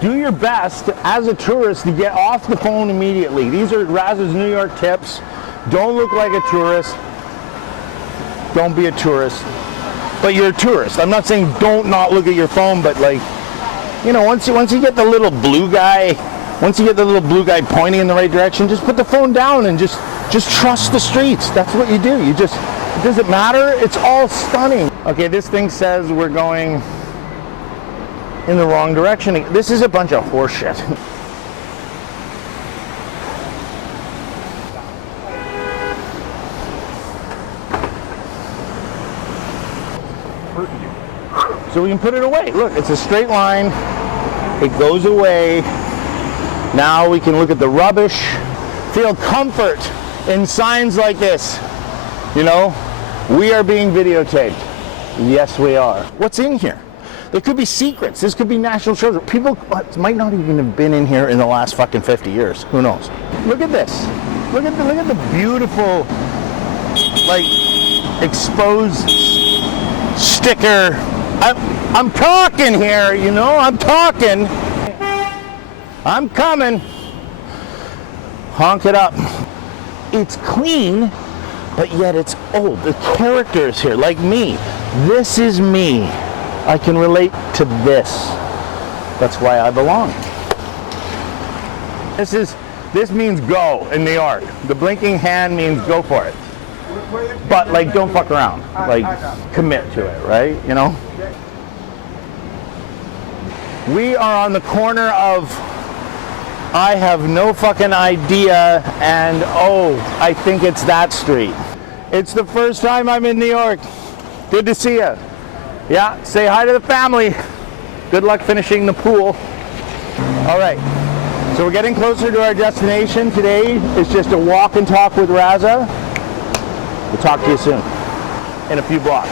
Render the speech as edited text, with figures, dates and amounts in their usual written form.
do your best as a tourist to get off the phone immediately. These are Raz's New York tips. Don't look like a tourist. Don't be a tourist. But you're a tourist. I'm not saying don't not look at your phone, but like, you know, once you get the little blue guy, pointing in the right direction, just put the phone down and just trust the streets. That's what you do. It doesn't matter. It's all stunning. Okay, this thing says we're going in the wrong direction. This is a bunch of horseshit. So we can put it away. Look, it's a straight line. It goes away. Now we can look at the rubbish. Feel comfort in signs like this. You know, we are being videotaped. Yes, we are. What's in here? There could be secrets. This could be national treasure. People might not even have been in here in the last fucking 50 years. Who knows? Look at this. Look at the beautiful, like, exposed sticker. I'm talking here, you know. I'm talking. I'm coming. Honk it up. It's clean, but yet it's old. The characters here, like me. This is me. I can relate to this. That's why I belong. This means go in New York. The blinking hand means go for it. But like, don't fuck around. Like, commit to it, right? You know? We are on the corner of I have no fucking idea and oh, I think it's that street. It's the first time I'm in New York. Good to see you. Yeah, say hi to the family. Good luck finishing the pool. All right, so we're getting closer to our destination. Today is just a walk and talk with Raza. We'll talk to you soon in a few blocks.